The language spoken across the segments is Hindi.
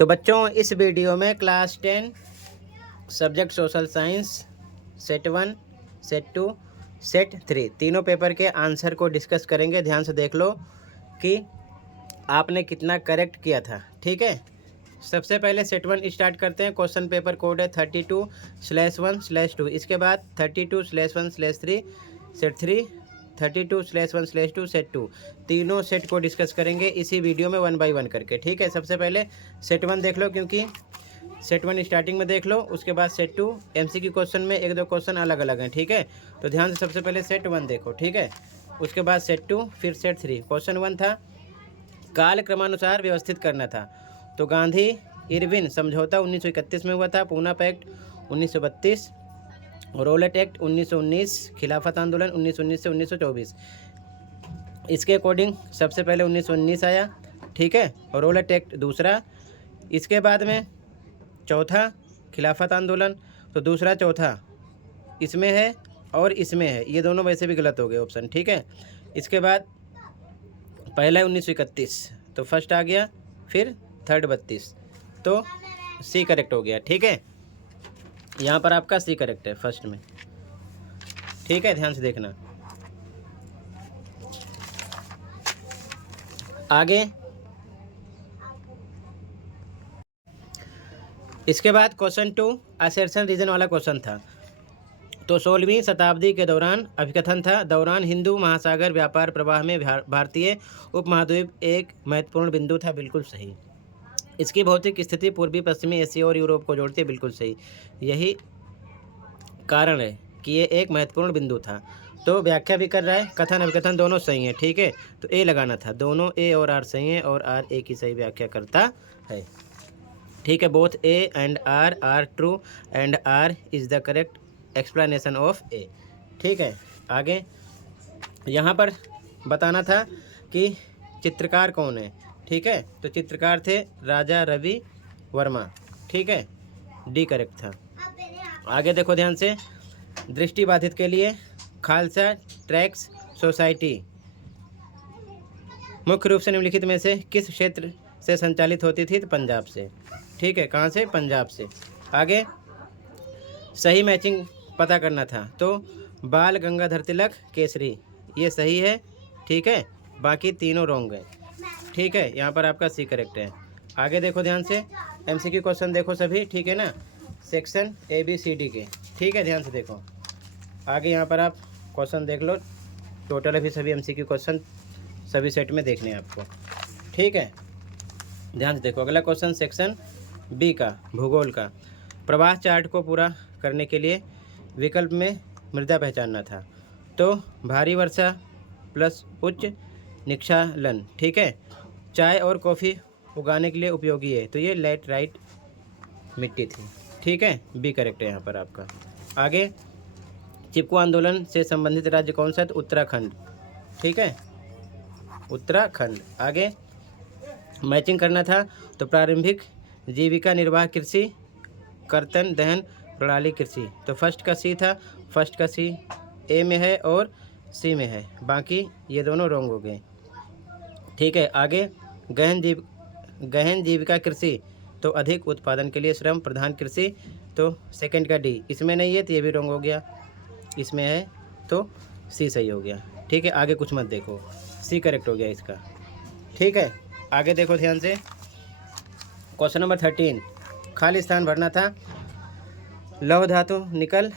तो बच्चों इस वीडियो में class 10 subject social science set 1 set 2 set 3 तीनों पेपर के आंसर को डिस्कस करेंगे। ध्यान से देख लो कि आपने कितना करेक्ट किया था। ठीक है, सबसे पहले सेट 1 स्टार्ट करते हैं। क्वेश्चन पेपर कोड है 32/1/2। इसके बाद 32/1/3 सेट 3, 32/1/2 सेट 2। तीनों सेट को डिस्कस करेंगे इसी वीडियो में 1 बाय 1 करके। ठीक है, सबसे पहले सेट 1 देख लो, क्योंकि सेट 1 स्टार्टिंग में देख लो, उसके बाद सेट 2 MCQ क्वेश्चन में एक दो क्वेश्चन अलग अलग हैं। ठीक है, तो ध्यान से सबसे पहले सेट 1 देखो। ठीक है, उसके बाद सेट 2, फिर सेट 3। क्वेश्चन 1 था काल क्रमानुसार व्यवस्थित करना था। तो गांधी इरविन समझौता 1931 में हुआ था, पूना पैक्ट 1932, रोलेट एक्ट 1919, खिलाफत आंदोलन 1919 से 1924। इसके अकॉर्डिंग सबसे पहले 1919 आया। ठीक है, और रोलेट एक्ट दूसरा। इसके बाद में चौथा खिलाफत आंदोलन, तो दूसरा चौथा इसमें है और इसमें है, ये दोनों वैसे भी गलत हो गए ऑप्शन। ठीक है, इसके बाद पहला 1931, तो फर्स्ट आ गया, फिर थर्ड 32, तो सी करेक्ट हो गया। ठीक है, यहाँ पर आपका सी करेक्ट है फर्स्ट में। ठीक है, ध्यान से देखना। आगे इसके बाद क्वेश्चन 2 असर्शन रीजन वाला क्वेश्चन था। तो 16वीं शताब्दी के दौरान अभिकथन था, दौरान हिंदू महासागर व्यापार प्रवाह में भारतीय उपमहाद्वीप एक महत्वपूर्ण बिंदु था। बिल्कुल सही। इसकी भौतिक स्थिति पूर्वी पश्चिमी एशिया और यूरोप को जोड़ती है। बिल्कुल सही। यही कारण है कि ये एक महत्वपूर्ण बिंदु था। तो व्याख्या भी कर रहा है, कथन अभिकथन दोनों सही है। ठीक है, तो ए लगाना था। दोनों ए और आर सही है, और आर ए की सही व्याख्या करता है। ठीक है, both A and R are true and R is the correct explanation of A. ठीक है, आगे यहाँ पर बताना था कि चित्रकार कौन है। ठीक है, तो चित्रकार थे राजा रवि वर्मा। ठीक है, डी करेक्ट था। आगे देखो ध्यान से, दृष्टिबाधित के लिए खालसा ट्रैक्स सोसाइटी मुख्य रूप से निम्नलिखित में से किस क्षेत्र से संचालित होती थी? तो पंजाब से। ठीक है, कहाँ से? पंजाब से। आगे सही मैचिंग पता करना था। तो बाल गंगाधर तिलक केसरी, ये सही है। ठीक है, बाकी तीनों रॉन्ग है। ठीक है, यहाँ पर आपका सी करेक्ट है। आगे देखो ध्यान से, MCQ क्वेश्चन देखो सभी। ठीक है ना, सेक्शन ABCD के। ठीक है, ध्यान से देखो। आगे यहाँ पर आप क्वेश्चन देख लो, टोटल अभी सभी MCQ क्वेश्चन सभी सेट में देखने हैं आपको। ठीक है, ध्यान से देखो। अगला क्वेश्चन सेक्शन B का, भूगोल का। प्रवाह चार्ट को पूरा करने के लिए विकल्प में मृदा पहचानना था। तो भारी वर्षा प्लस उच्च निक्षालन। ठीक है, चाय और कॉफ़ी उगाने के लिए उपयोगी है, तो ये लैटराइट मिट्टी थी। ठीक है, बी करेक्ट है यहाँ पर आपका। आगे चिपको आंदोलन से संबंधित राज्य कौन सा? उत्तराखंड। ठीक है, उत्तराखंड। आगे मैचिंग करना था। तो प्रारंभिक जीविका निर्वाह कृषि, कर्तन दहन प्रणाली कृषि। तो फर्स्ट का सी था, फर्स्ट का सी ए में है और सी में है, बाकी ये दोनों रॉन्ग हो गए। ठीक है, आगे गहन जीविका कृषि, तो अधिक उत्पादन के लिए श्रम प्रधान कृषि। तो सेकंड का डी इसमें नहीं है, तो ये भी रॉन्ग हो गया। इसमें है तो सी सही हो गया। ठीक है, आगे कुछ मत देखो, सी करेक्ट हो गया इसका। ठीक है, आगे देखो ध्यान से। क्वेश्चन नंबर 13 खाली स्थान भरना था। लौह धातु निकल,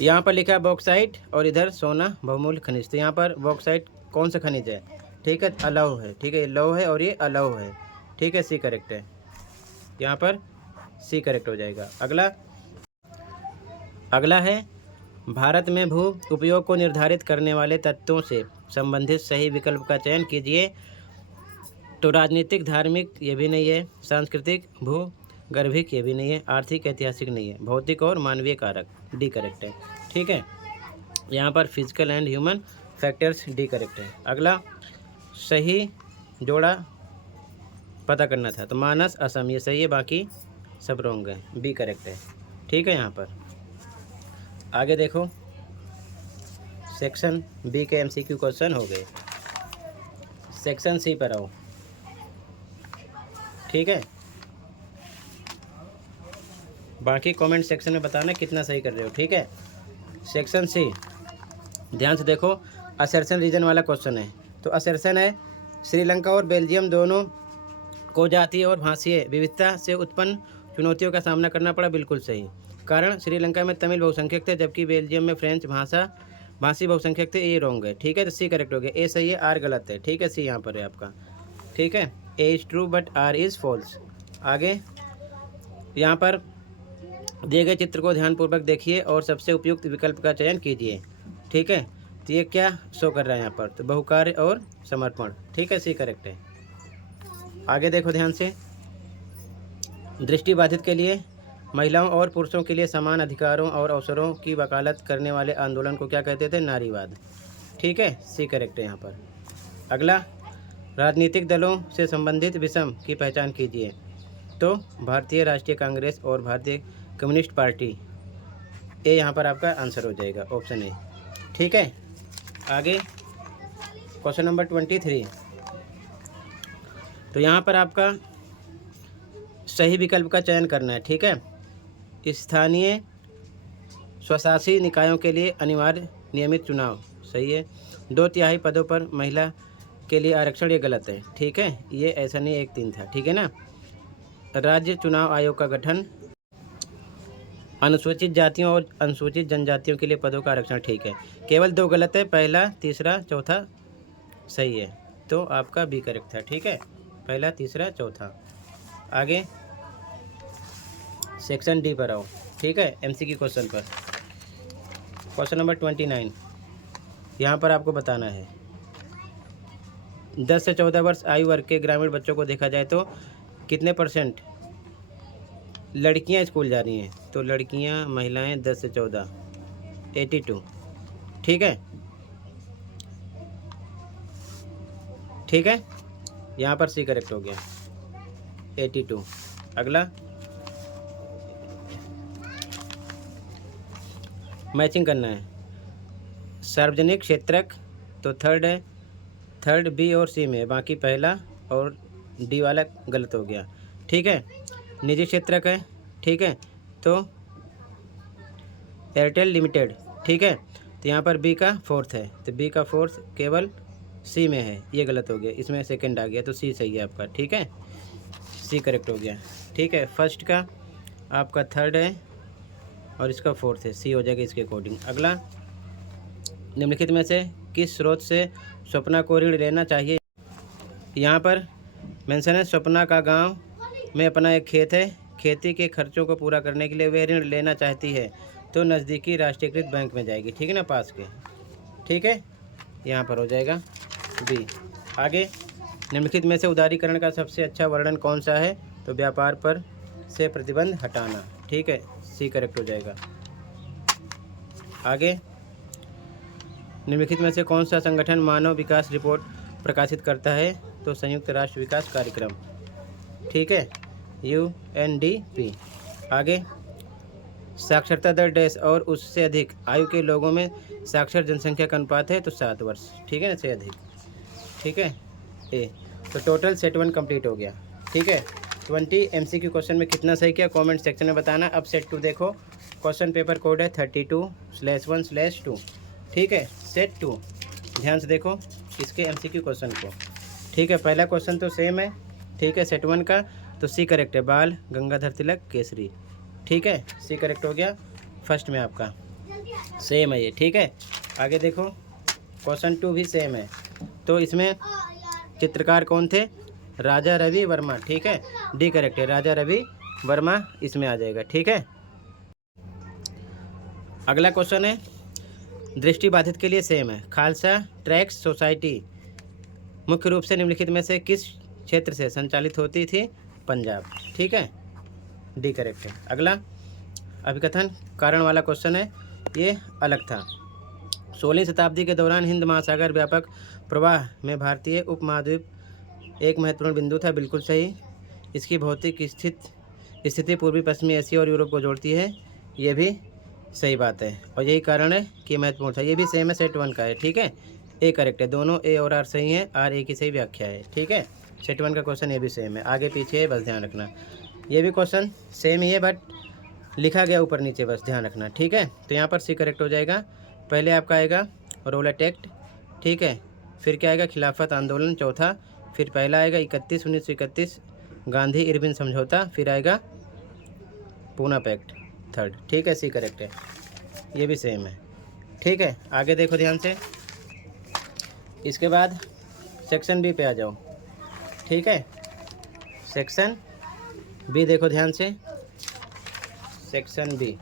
यहाँ पर लिखा है बॉक्साइट और इधर सोना बहुमूल्य खनिज। तो यहाँ पर बॉक्साइट कौन सा खनिज है? ठीक है, अलौह है। ठीक है, लौह है और ये अलौह है। ठीक है, सी करेक्ट है। यहाँ पर सी करेक्ट हो जाएगा। अगला है भारत में भू उपयोग को निर्धारित करने वाले तत्वों से संबंधित सही विकल्प का चयन कीजिए। तो राजनीतिक, धार्मिक ये भी नहीं है, सांस्कृतिक, भूगर्भिक ये भी नहीं है, आर्थिक ऐतिहासिक नहीं है, भौतिक और मानवीय कारक, डी करेक्ट है। ठीक है, यहाँ पर physical and human factors, D correct है। अगला सही जोड़ा पता करना था। तो मानस असम ये सही है, बाकी सब रॉन्ग है, बी करेक्ट है। ठीक है, यहाँ पर आगे देखो, सेक्शन बी के MCQ क्वेश्चन हो गए। सेक्शन सी पर आओ। ठीक है, बाकी कमेंट सेक्शन में बताना कितना सही कर रहे हो। ठीक है, सेक्शन सी ध्यान से देखो, असर्शन रीजन वाला क्वेश्चन है। तो असर्शन है श्रीलंका और बेल्जियम दोनों को जातीय और भाषीय विविधता से उत्पन्न चुनौतियों का सामना करना पड़ा। बिल्कुल सही। कारण श्रीलंका में तमिल बहुसंख्यक थे जबकि बेल्जियम में फ्रेंच भाषी बहुसंख्यक थे। ये रॉन्ग है। ठीक है, तो सी करेक्ट हो गया। ए सही है, आर गलत है। ठीक है, सी यहाँ पर है आपका। ठीक है, A is true but R is false. आगे यहाँ पर दिए गए चित्र को ध्यानपूर्वक देखिए और सबसे उपयुक्त विकल्प का चयन कीजिए। ठीक है, तो ये क्या शो कर रहा है यहाँ पर, तो बहुकार्य और समर्पण। ठीक है, सी करेक्ट है। आगे देखो ध्यान से, दृष्टिबाधित के लिए महिलाओं और पुरुषों के लिए समान अधिकारों और अवसरों की वकालत करने वाले आंदोलन को क्या कहते थे, नारीवाद। ठीक है, सी करेक्ट है यहाँ पर। अगला, राजनीतिक दलों से संबंधित विषम की पहचान कीजिए। तो भारतीय राष्ट्रीय कांग्रेस और भारतीय कम्युनिस्ट पार्टी, ए यहाँ पर आपका आंसर हो जाएगा, ऑप्शन ए। ठीक है, आगे क्वेश्चन नंबर 23। तो यहाँ पर आपका सही विकल्प का चयन करना है। ठीक है, स्थानीय स्वशासी निकायों के लिए अनिवार्य नियमित चुनाव, सही है। 2/3 पदों पर महिला के लिए आरक्षण, ये गलत है। ठीक है, ये ऐसा नहीं, 1/3 था। ठीक है ना। राज्य चुनाव आयोग का गठन, अनुसूचित जातियों और अनुसूचित जनजातियों के लिए पदों का आरक्षण, ठीक है। केवल 2 गलत है, पहला, तीसरा, चौथा सही है। तो आपका बी करेक्ट था। ठीक है, पहला, तीसरा, चौथा। आगे सेक्शन डी पर आओ। ठीक है, एमसीक्यू क्वेश्चन पर, क्वेश्चन नंबर 29। यहाँ पर आपको बताना है 10 से 14 वर्ष आयु वर्ग के ग्रामीण बच्चों को देखा जाए तो कितने % लड़कियाँ स्कूल जा रही हैं। तो लड़कियाँ, महिलाएं 10 से 14, 82। ठीक है, ठीक है, यहाँ पर सी करेक्ट हो गया, 82। अगला, मैचिंग करना है। सार्वजनिक क्षेत्रक, तो थर्ड है, थर्ड बी और सी में, बाकी पहला और डी वाला गलत हो गया। ठीक है, निजी क्षेत्रक है। ठीक है, तो एयरटेल लिमिटेड। ठीक है, तो यहाँ पर बी का 4th है, तो बी का 4th केवल सी में है, ये गलत हो गया, इसमें सेकंड आ गया, तो सी सही है आपका। ठीक है, सी करेक्ट हो गया। ठीक है, फर्स्ट का आपका 3rd है और इसका 4th है, सी हो जाएगा इसके अकॉर्डिंग। अगला, निम्नलिखित में से किस स्रोत से स्वप्ना को ऋण लेना चाहिए। यहाँ पर मेंशन है, स्वप्ना का गांव में अपना एक खेत है, खेती के खर्चों को पूरा करने के लिए वह ऋण लेना चाहती है तो नज़दीकी राष्ट्रीयकृत बैंक में जाएगी। ठीक है ना, पास के। ठीक है, यहाँ पर हो जाएगा बी। आगे, निम्नलिखित में से उदारीकरण का सबसे अच्छा वर्णन कौन सा है। तो व्यापार पर से प्रतिबंध हटाना। ठीक है, सी करेक्ट हो जाएगा। आगे, निम्नलिखित में से कौन सा संगठन मानव विकास रिपोर्ट प्रकाशित करता है। तो संयुक्त राष्ट्र विकास कार्यक्रम। ठीक है, UNDP। आगे, साक्षरता दर डैश और उससे अधिक आयु के लोगों में साक्षर जनसंख्या का अनुपात है। तो 7 वर्ष। ठीक है ना, से अधिक। ठीक है, ए। तो टोटल सेट 1 कंप्लीट हो गया। ठीक है, 20 MCQ क्वेश्चन में कितना सही किया कमेंट सेक्शन में बताना। अब सेट 2 देखो, क्वेश्चन पेपर कोड है 32/1/2। ठीक है, सेट 2 ध्यान से देखो इसके MCQ क्वेश्चन को। ठीक है, पहला क्वेश्चन तो सेम है। ठीक है, सेट 1 का, तो सी करेक्ट है, बाल गंगाधर तिलक केसरी। ठीक है, सी करेक्ट हो गया। फर्स्ट में आपका सेम है ये। ठीक है, आगे देखो, क्वेश्चन 2 भी सेम है। तो इसमें चित्रकार कौन थे, राजा रवि वर्मा। ठीक है, डी करेक्ट है, राजा रवि वर्मा इसमें आ जाएगा। ठीक है, अगला क्वेश्चन है, दृष्टिबाधित के लिए सेम है। खालसा ट्रैक्स सोसाइटी मुख्य रूप से निम्नलिखित में से किस क्षेत्र से संचालित होती थी, पंजाब। ठीक है, डी करेक्ट है। अगला, अभिकथन कारण वाला क्वेश्चन है, ये अलग था। 16वीं शताब्दी के दौरान हिंद महासागर व्यापक प्रवाह में भारतीय उपमहाद्वीप एक महत्वपूर्ण बिंदु था। बिल्कुल सही। इसकी भौतिक स्थिति पूर्वी पश्चिमी एशिया और यूरोप को जोड़ती है, ये भी सही बात है और यही कारण है कि महत्वपूर्ण था। ये भी सेम है, सेट 1 का है। ठीक है, ए करेक्ट है, दोनों ए और आर सही है, आर ए की सही व्याख्या है। ठीक है, सेट 1 का क्वेश्चन ये भी सेम है, आगे पीछे है, बस ध्यान रखना। ये भी क्वेश्चन सेम ही है बट लिखा गया ऊपर नीचे, बस ध्यान रखना, ठीक है। तो यहाँ पर सी करेक्ट हो जाएगा। पहले आपका आएगा रोलेट एक्ट, ठीक है। फिर क्या आएगा, खिलाफत आंदोलन चौथा। फिर पहला आएगा 1931 गांधी इरविन समझौता। फिर आएगा पूना पैक्ट थर्ड, ठीक है। सी करेक्ट है, ये भी सेम है, ठीक है। आगे देखो ध्यान से। इसके बाद सेक्शन बी पे आ जाओ, ठीक है। सेक्शन बी देखो ध्यान से। सेक्शन बी,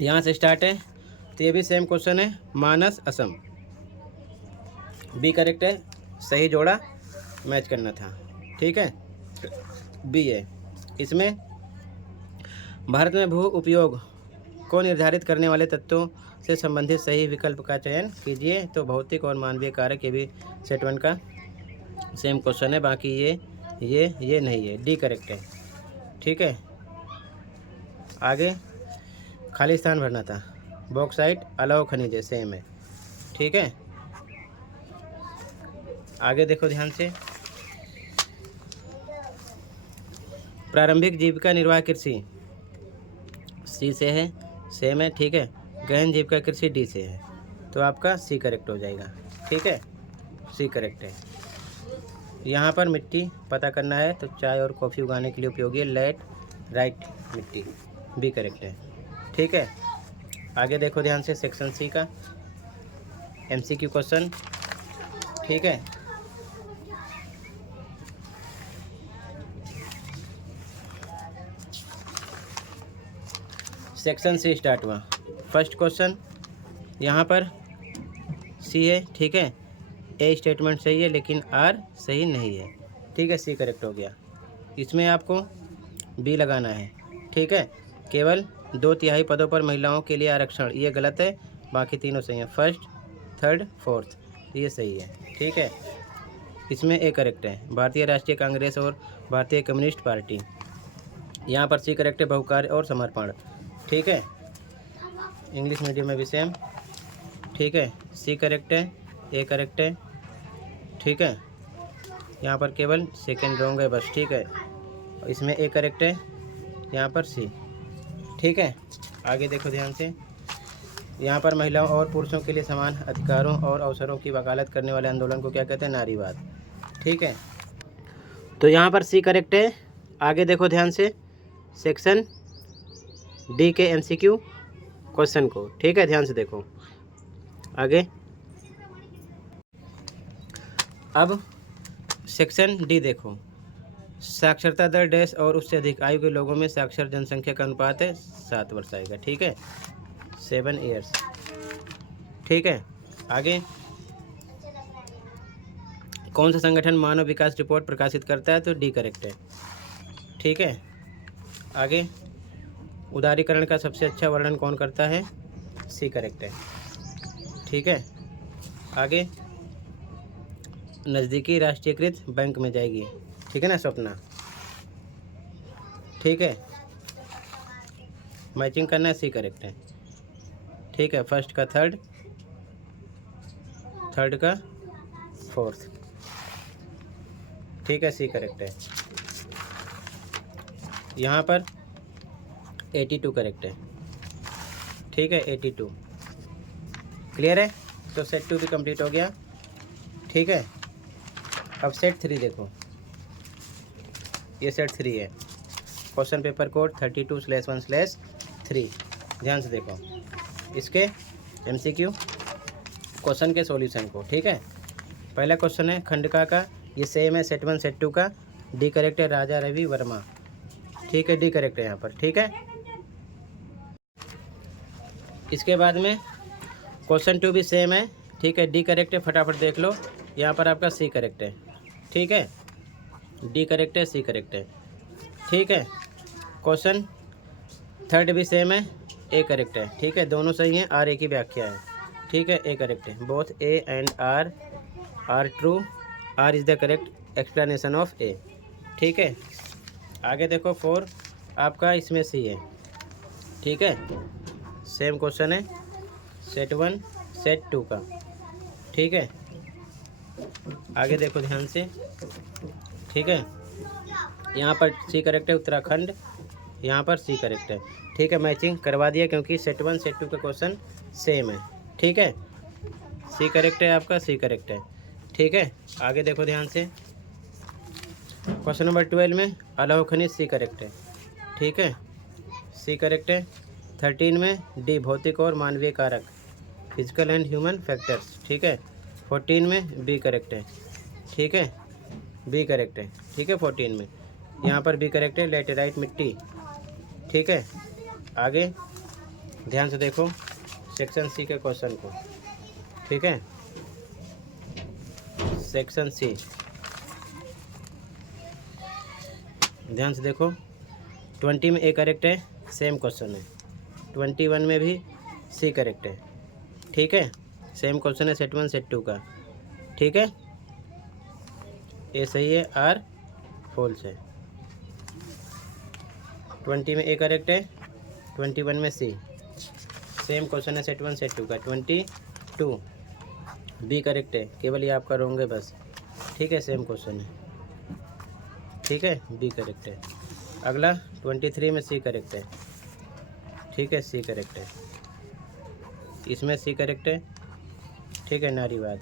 यहाँ से स्टार्ट है, तो ये भी सेम क्वेश्चन है। मानस असम, बी करेक्ट है, सही जोड़ा मैच करना था, ठीक है। बी है। इसमें भारत में भू उपयोग को निर्धारित करने वाले तत्वों से संबंधित सही विकल्प का चयन कीजिए। तो भौतिक और मानवीय कारक, ये भी सेट 1 का सेम क्वेश्चन है। बाकी ये नहीं है, डी करेक्ट है, ठीक है। आगे खाली स्थान भरना था। बॉक्साइट अलाव खनिज है, सेम है, ठीक है। आगे देखो ध्यान से। प्रारंभिक जीविका निर्वाह कृषि सी से है, सेम है, ठीक है। गहन जीविका कृषि डी से है, तो आपका सी करेक्ट हो जाएगा, ठीक है। सी करेक्ट है। यहाँ पर मिट्टी पता करना है, तो चाय और कॉफ़ी उगाने के लिए उपयोगी है लैट राइट मिट्टी, बी करेक्ट है, ठीक है। आगे देखो ध्यान से। सेक्शन सी का MCQ क्वेश्चन, ठीक है। सेक्शन सी स्टार्ट हुआ। फर्स्ट क्वेश्चन यहाँ पर सी है, ठीक है। ए स्टेटमेंट सही है लेकिन आर सही नहीं है, ठीक है। सी करेक्ट हो गया। इसमें आपको बी लगाना है, ठीक है। केवल 2/3 पदों पर महिलाओं के लिए आरक्षण, ये गलत है, बाकी तीनों सही हैं। फर्स्ट, थर्ड, फोर्थ, ये सही है, ठीक है। इसमें ए करेक्ट है, भारतीय राष्ट्रीय कांग्रेस और भारतीय कम्युनिस्ट पार्टी। यहाँ पर सी करेक्ट है, बहुकार्य और समर्पण, ठीक है। इंग्लिश मीडियम में भी सेम, ठीक है। सी करेक्ट है, ए करेक्ट है, ठीक है। यहाँ पर केवल सेकंड रॉन्ग है बस, ठीक है। इसमें ए करेक्ट है, यहाँ पर सी, ठीक है। आगे देखो ध्यान से। यहाँ पर महिलाओं और पुरुषों के लिए समान अधिकारों और अवसरों की वकालत करने वाले आंदोलन को क्या कहते हैं, नारीवाद, ठीक है। तो यहाँ पर सी करेक्ट है। आगे देखो ध्यान से। सेक्शन डी के MCQ क्वेश्चन को, ठीक है, ध्यान से देखो। आगे अब सेक्शन डी देखो। साक्षरता दर डैश और उससे अधिक आयु के लोगों में साक्षर जनसंख्या का अनुपात है 7 वर्ष आएगा, ठीक है, 7 ईयर्स, ठीक है। आगे कौन सा संगठन मानव विकास रिपोर्ट प्रकाशित करता है, तो डी करेक्ट है, ठीक है। आगे उदारीकरण का सबसे अच्छा वर्णन कौन करता है, सी करेक्ट है, ठीक है। आगे नज़दीकी राष्ट्रीयकृत बैंक में जाएगी, ठीक है ना स्वप्ना, ठीक है। मैचिंग करना है, सी करेक्ट है, ठीक है। फर्स्ट का थर्ड, थर्ड का फोर्थ, ठीक है, सी करेक्ट है। यहाँ पर 82 करेक्ट है, ठीक है, 82 क्लियर है। तो सेट 2 भी कंप्लीट हो गया, ठीक है। अब सेट 3 देखो, ये सेट 3 है। क्वेश्चन पेपर कोड 32/1/3, ध्यान से देखो इसके MCQ क्वेश्चन के सॉल्यूशन को, ठीक है। पहला क्वेश्चन है खंडका का, ये सेम है सेट 1 सेट 2 का, डी करेक्ट है, राजा रवि वर्मा, ठीक है, डी करेक्ट है यहाँ पर, ठीक है। इसके बाद में क्वेश्चन 2 भी सेम है, ठीक है, डी करेक्ट है, फटाफट देख लो। यहाँ पर आपका सी करेक्ट है, ठीक है, डी करेक्ट है, सी करेक्ट है, ठीक है। क्वेश्चन थर्ड भी सेम है, ए करेक्ट है, ठीक है, दोनों सही हैं, आर ए की व्याख्या है, ठीक है, ए करेक्ट है। Both A and R true, R is the correct explanation of A, ठीक है। आगे देखो 4 आपका इसमें सी है, ठीक है, सेम क्वेश्चन है सेट 1 सेट 2 का, ठीक है, आगे देखो ध्यान से। ठीक है, यहाँ पर सी करेक्ट है उत्तराखंड, यहाँ पर सी करेक्ट है। ठीक है, मैचिंग करवा दिया क्योंकि सेट 1 सेट 2 का क्वेश्चन सेम है। ठीक है, सी करेक्ट है आपका, सी करेक्ट है। ठीक है, आगे देखो ध्यान से। क्वेश्चन नंबर 12 में अलौह खनिज सी करेक्ट है। ठीक है, सी करेक्ट है। 13 में डी भौतिक और मानवीय कारक फिजिकल एंड ह्यूमन फैक्टर्स। ठीक है, 14 में बी करेक्ट है। ठीक है, बी करेक्ट है। ठीक है, 14 में यहाँ पर बी करेक्ट है, लेटेराइट मिट्टी। ठीक है, आगे ध्यान से देखो सेक्शन सी के क्वेश्चन को। ठीक है, सेक्शन सी ध्यान से देखो। 20 में ए करेक्ट है, सेम क्वेश्चन है। 21 में भी सी करेक्ट है। ठीक है, सेम क्वेश्चन है सेट 1 सेट 2 का। ठीक है, ए सही है, आर फॉल्स है। 20 में ए करेक्ट है, 21 में सी। सेम क्वेश्चन है सेट 1 सेट 2 का। 22 बी करेक्ट है, केवल ये आपका रॉन्ग है बस। ठीक है, सेम क्वेश्चन है। ठीक है, बी करेक्ट है। अगला 23 में सी करेक्ट है। ठीक है, सी करेक्ट है, इसमें सी करेक्ट है। ठीक है, नारीवाद।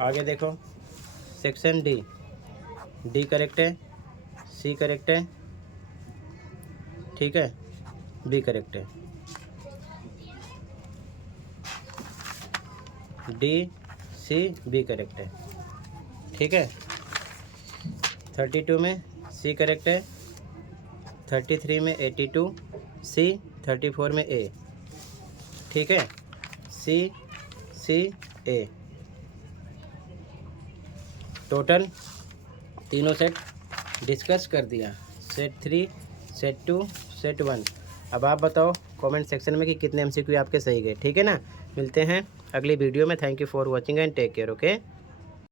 आगे देखो सेक्शन डी, डी करेक्ट है, सी करेक्ट है। ठीक है, बी करेक्ट है। डी सी बी करेक्ट है। ठीक है, 32 में सी करेक्ट है, 33 में 82 सी, 34 में ए। ठीक है, सी सी ए। टोटल तीनों सेट डिस्कस कर दिया, सेट 3 सेट 2 सेट 1। अब आप बताओ कमेंट सेक्शन में कि कितने MCQ आपके सही गए। ठीक है ना, मिलते हैं अगली वीडियो में। Thank you for watching and take care. Okay.